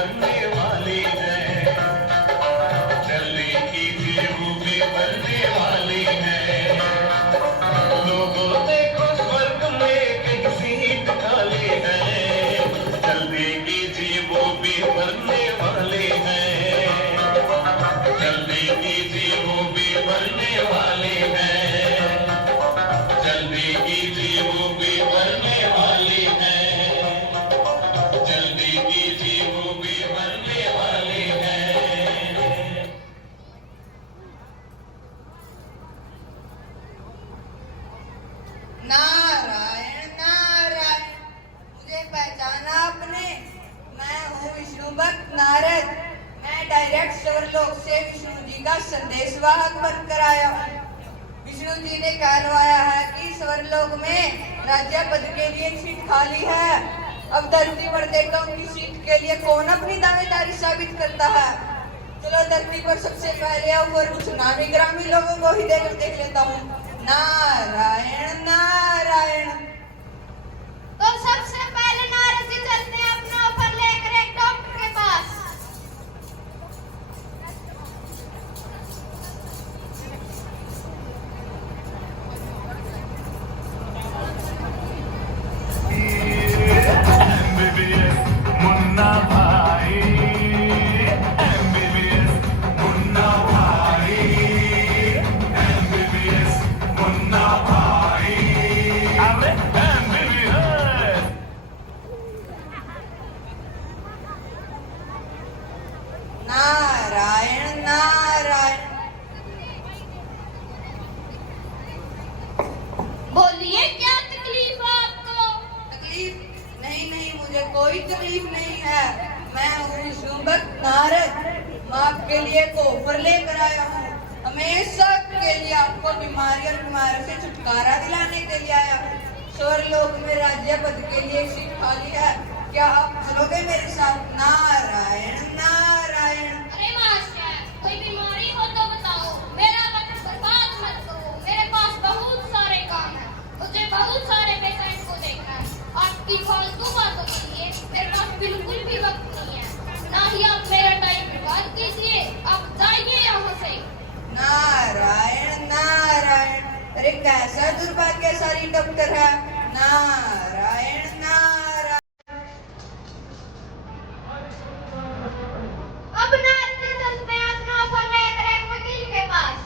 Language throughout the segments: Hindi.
भरने वाली है, जल्दी कीजिए वो भी भरने वाली है। लोगों देखो स्वर्ग में कहीं सीट खाली है, जल्दी कीजिए वो भी भरने वाली है, जल्दी कीजिए वो भी भरने वाली है, जल्दी कीजिए वो भी भरने वाली है, जल्दी कीजिए वो भी भरने वाली है। नारायण नारायण, मुझे पहचाना आपने? मैं हूँ विष्णु भक्त नारद। मैं डायरेक्ट स्वर्गलोक से विष्णु जी का संदेशवाहक बनकर आया हूँ। विष्णु जी ने कहलवाया है कि स्वर्गलोक में राज्य पद के लिए सीट खाली है। अब धरती पर देखता हूँ कि सीट के लिए कौन अपनी दावेदारी साबित करता है। चलो धरती पर सबसे पहले और कुछ नामी ग्रामी लोगों को ही देख लेता हूँ। नारायण नारायण। तो सबसे पहले नारद जी चलते हैं अपना ऑफर लेकर एक डॉक्टर के पास। MBBS मुन्ना भाई, MBBS मुन्ना भाई, MBBS मुन्ना भाई, अरे MBBS। नारायण नारायण। बोलिए क्या तकलीफ है आपको? तकलीफ? नहीं नहीं, मुझे कोई तकलीफ नहीं है। मैं हूँ विष्णु भक्त नारद। मैं आपके लिए एक ऑफर लेकर आया हूँ। हमेशा के लिए आपको बीमारी और बीमारी से छुटकारा दिलाने के लिए आया हूँ। स्वर्गलोक में राज्य पद के लिए सीट खाली है, क्या आप चलोगे मेरे साथ? नारायण नारायण। अरे मास्टर, कोई बीमारी हो तो बताओ, मेरा वक्त बर्बाद मत करो। मेरे पास बहुत सारे काम है, मुझे बहुत सारे पेशेंट को देखना है। आपकी फालतू बातों के लिए मेरे पास बिल्कुल भी वक्त नहीं है। ना ही आप मेरा टाइम बर्बाद कीजिए, आप जाइए यहाँ से। नारायण नारायण। अरे कैसा दुर्भाग्यशाली डॉक्टर है। नारायण नारायण। अब नारद जी चलते हैं अपना ऑफर लेकर एक वकील के पास।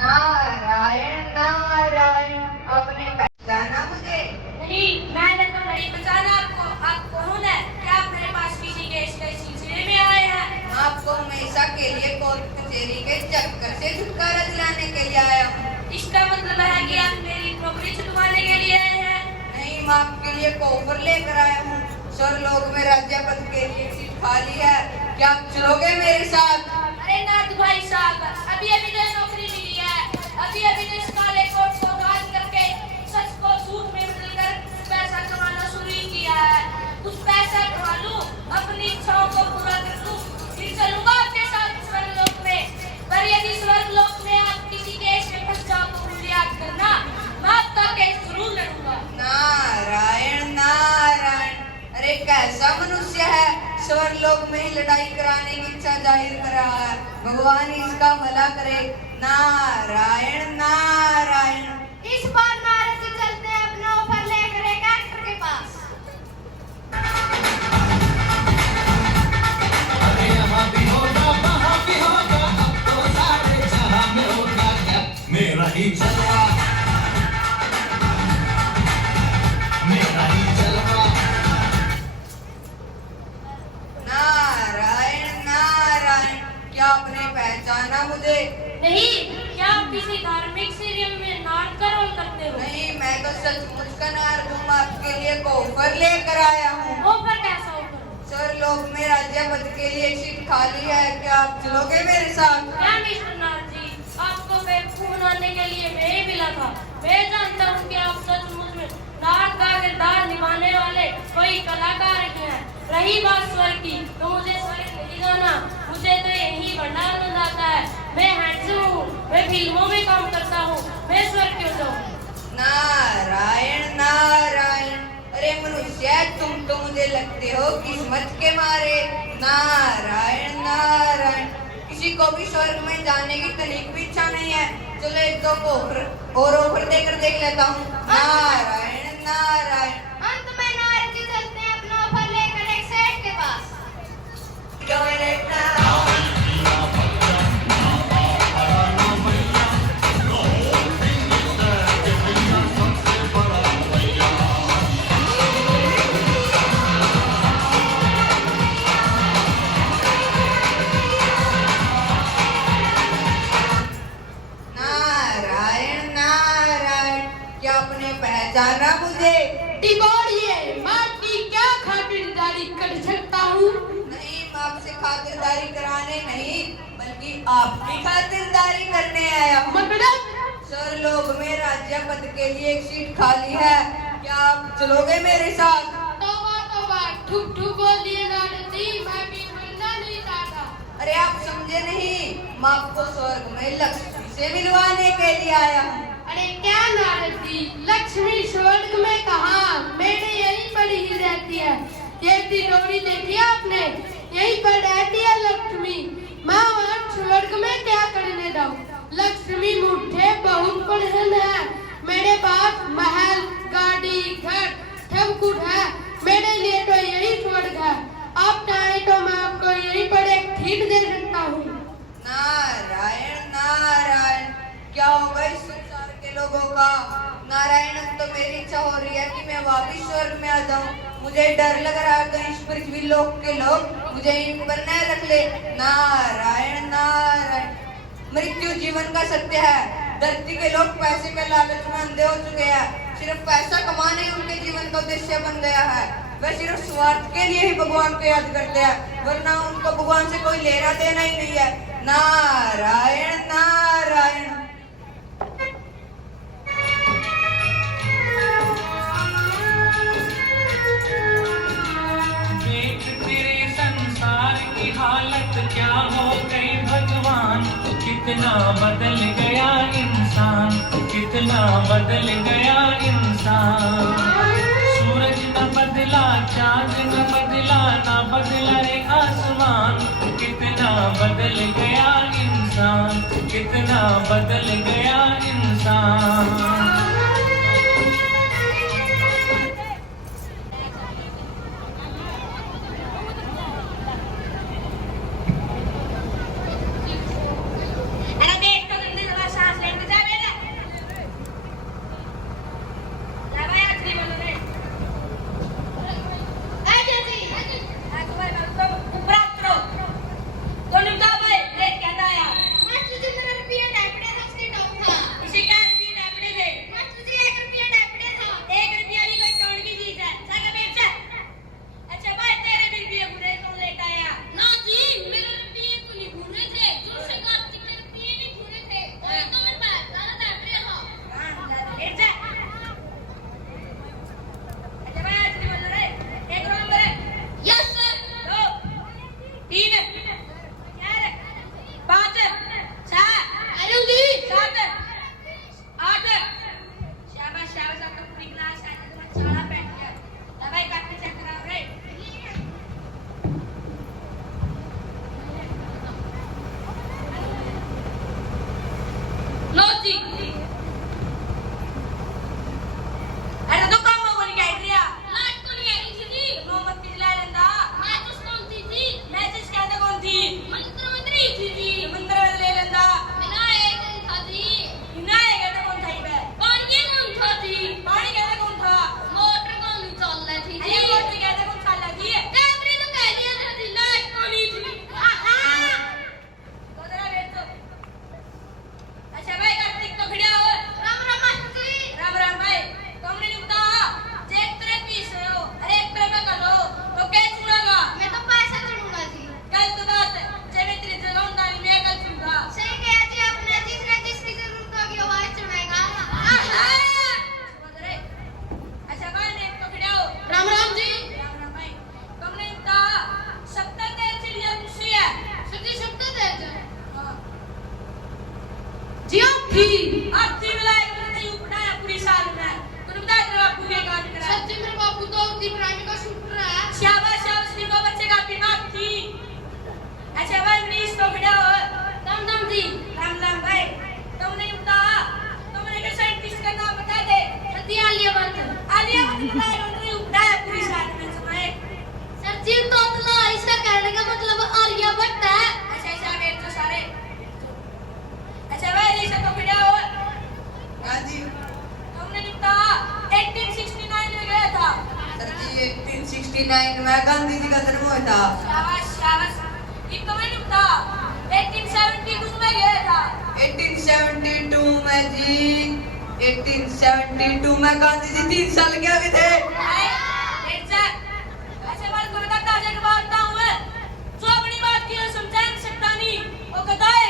नारायण नारायण। आपने पहचाना मुझे? नहीं, मैंने तो नहीं पहचाना आपको। आप कौन है? क्या आप मेरे पास किसी केस के सिलसिले में आए हैं? आपको हमेशा के लिए कोर्ट कचहरी के चक्कर से छुटकारा दिलाने के लिए आया हूँ। इसका मतलब है कि आप मेरी प्रॉपर्टी छुड़वाने के लिए आए हैं? नहीं, मैं आपके लिए एक ऑफर लेकर आया हूँ। स्वर्गलोक में राज्य पद के लिए सीट खाली है, क्या आप चलोगे मेरे साथ? अरे नाथ भाई साहब, अभी अभी तो नौकरी मिली है। अभी अभी तो इस काले कोट को गाज करके सच को झूठ में बदलकर पैसा कमाना शुरू ही किया है। कुछ पैसा कमा लूं, अपनी इच्छाओं को पूरा कर लूं, फिर चलूंगा आपके साथ स्वर्गलोक में। पर यदि स्वर्गलोक में आप किसी केस में फंस जाओ तो मुझे याद करना, मैं आपका केस जरूर लड़ूंगा। नारायण नारायण। अरे कैसा मनुष्य है, स्वर्गलोक में ही लड़ाई कराने की इच्छा जाहिर कर रहा है। भगवान इसका भला करे। नारायण नारायण। इस बार नारद जी चलते हैं अपना ऑफर लेकर एक एक्टर के पास। अरे यहाँ भी होगा, वहाँ भी होगा, अब तो सारे जहाँ में होगा क्या मेरा ही जलवा, मेरा ही जलवा। नारायण नारायण। क्या आपने पहचाना मुझे? नहीं, क्या आप किसी धार्मिक सीरियल में नाटक का रोल करते हो? नहीं, मैं तो सचमुच का नारद हूँ। आपके लिए एक ऑफर लेकर आया हूँ। ऑफर कैसा ऑफर? स्वर्गलोक में राज्य पद के लिए एक सीट खाली है, क्या आप चलोगे मेरे साथ? क्या मिस्टर नाथ जी, आपको बेवकूफ बनाने के लिए मैं ही मिला था। मैं जानता हूँ कि आप सचमुच में नाथ का किरदार निभाने वाले कोई कलाकार ही हैं। रही बात स्वर्ग की, तो मुझे स्वर्ग नहीं जाना, मुझे तो यही बड़ा आनंद आता है। मैं हैंडसम हूँ, मैं फिल्मों में काम करता हूँ, मैं स्वर्ग क्यों जाऊँ? नारायण नारायण, अरे मनुष्य तुम तो मुझे लगते हो किस्मत के मारे। नारायण नारायण, किसी को भी स्वर्ग में जाने की तनिक भी इच्छा नहीं है। चलो एक दो ऑफर देकर देख लेता हूँ। नारायण नारायण। अंत में नारद जी चलते हैं अपना ऑफर लेकर एक सेठ के पास। नारायण नारायण, क्या आपने पहचाना मुझे? टिबोड़िए, मैं आपकी क्या खातिरदारी कर सकता हूँ? नहीं, मैं आपसे खातिरदारी कराने नहीं, बल्कि आपकी खातिरदारी करने आया हूँ। मतलब? स्वर्गलोक में राज्य पद के लिए एक सीट खाली है, क्या आप चलोगे मेरे साथ? तौबा, ठुक ठुक बोल दिए नारद जी, मैं भी मिलना नहीं चाहता। अरे आप समझे नहीं, मैं आपको स्वर्ग में लक्ष्मी से मिलवाने के लिए आया हूँ। अरे क्या नारद जी, लक्ष्मी स्वर्ग में कहाँ? मेरे यहीं पर ही रहती है। ये डोरी देखी आपने? यहीं पर रहती है लक्ष्मी। मैं वहाँ स्वर्ग में क्या करने जाऊँ? लक्ष्मी मुझे बहुत पसंद है। मेरे पास महल, गाड़ी, घर सब कुछ है। मेरे लिए तो यही स्वर्ग है। आप चाहे तो मैं आपको यहीं पर एक सीट दे सकता हूँ। नारायण नारायण, क्या होगा इस संसार के लोगों का? नारायण, अब तो मेरी इच्छा हो रही है कि मैं वापिस स्वर्ग में आ जाऊं। मुझे डर लग रहा है कहीं इस पृथ्वी लोक के लोग मुझे इन पर न रख ले। नारायण नारायण, मृत्यु जीवन का सत्य है। धरती के लोग पैसे के लालच में अंधे हो चुके हैं। सिर्फ पैसा कमाना ही उनके जीवन का उद्देश्य बन गया है। वे सिर्फ स्वार्थ के लिए ही भगवान को याद करते हैं, वरना उनको भगवान से कोई लेना देना ही नहीं है। नारायण नारायण। देख तेरे संसार की हालत क्या हो गई भगवान, कितना बदल गया इंसान, कितना बदल गया इंसान। सूरज न बदला, चांद न बदला, ना बदला रे आसमान, कितना बदल गया इंसान, कितना बदल गया इंसान। आपसी मिलाए नहीं उपनाया पूरी साल में तुम बता तेरे बापू के काम करा सच्ची मेरे बापू तो उसी प्राइम का शूटर है। शाबाश शाबाश निको बच्चे का दिमाग थी अच्छा भाई प्लीज तो खड़ा हो दम दम जी। राम राम भाई तुमने बता तुमने के साइंटिस्ट का नाम बता दे सच्ची आलिया भट्ट। आलिया भट्ट बताया उन्होंने उपनाया पूरी साल में समय सच्ची तो इसका कहने का मतलब आलिया भट्ट है। अच्छा ऐसा मेरे तो सारे अच्छा भाई ऐसा तो खड़ा हो हाँ जी तुमने बता 1869 में गया था सर जी 1869 में गांधी जी का जन्म हुआ था। शाबाश शाबाश ये तो मैंने बता 1872 में गया था 1872 में जी 1872 में गांधी जी 3 साल के आगे थे। ऐसा बात को बताता है कि बात ना हुए जो अपनी बात की समझा नहीं सकता नहीं वो गधा है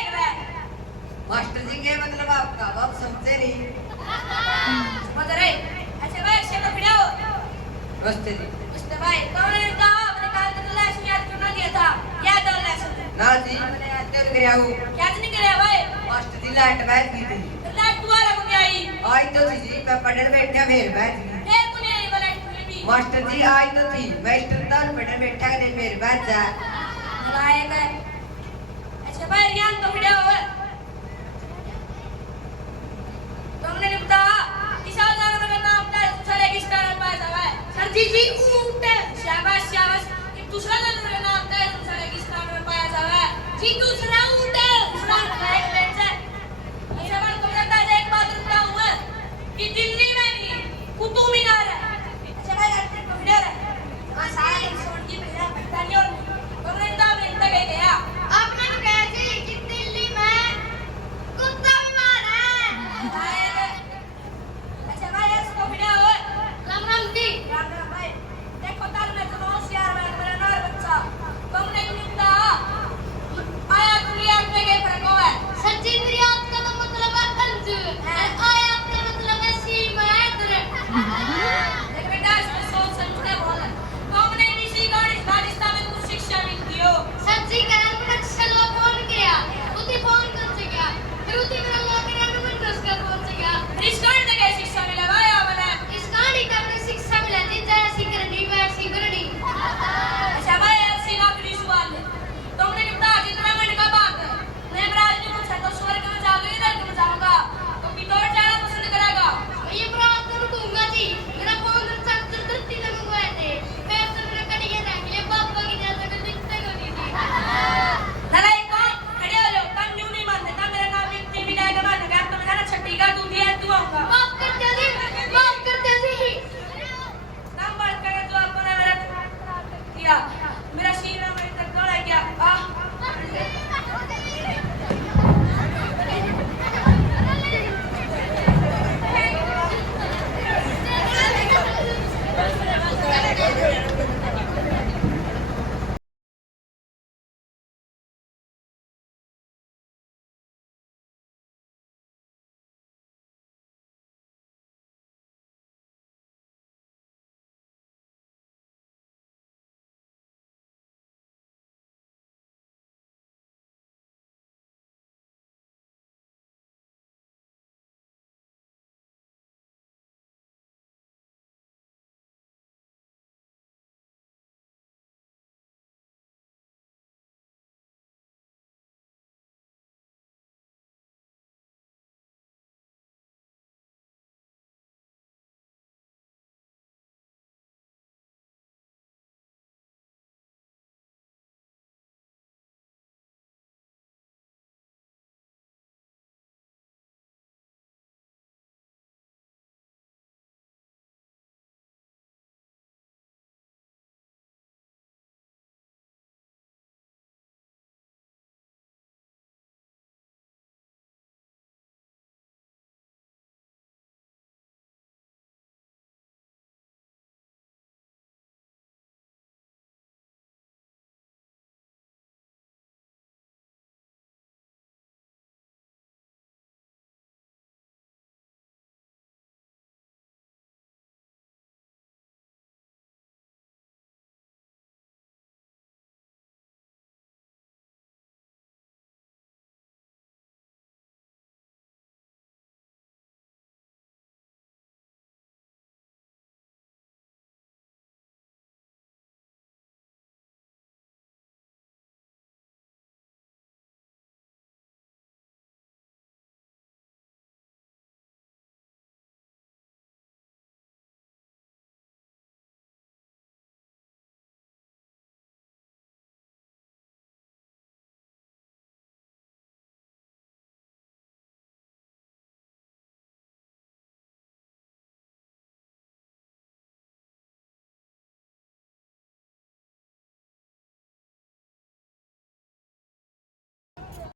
मास्टर जी के मतलब आपका आप समझे नहीं। मगर है अच्छा भाई से तो खड़ा हो नमस्ते जी। उसने भाई कौन ने कहा अपने काल का लाश याद करना दिया था याद हो लाश ना जी मैंने याद कर गया हूँ। याद नहीं करे भाई मास्टर जी लाइट बैठ गई थी। लाइट दोबारा को नहीं आई आई तो थी जी मैं पढ़ने बैठा फिर बैठ गई। फिर को नहीं आई वो लाइट तुम्हें भी मास्टर जी आई तो थी मैं स्टूडेंट पढ़ने बैठा नहीं फिर बैठ जा। लगाएगा अच्छा भाई ज्ञान तो खड़ा हो तुमने बता किसान जानवर का नाम क्या है दूसरा रेगिस्तान में पाया जाता है सर जी ऊंट है। शाबाश शाबाश ये दूसरा जानवर का नाम क्या है दूसरा रेगिस्तान में पाया जाता है जी दूसरा ऊंट है। दूसरा राइट लेफ्ट से अच्छा बात को बताता है एक बात बताऊं मैं कि दिल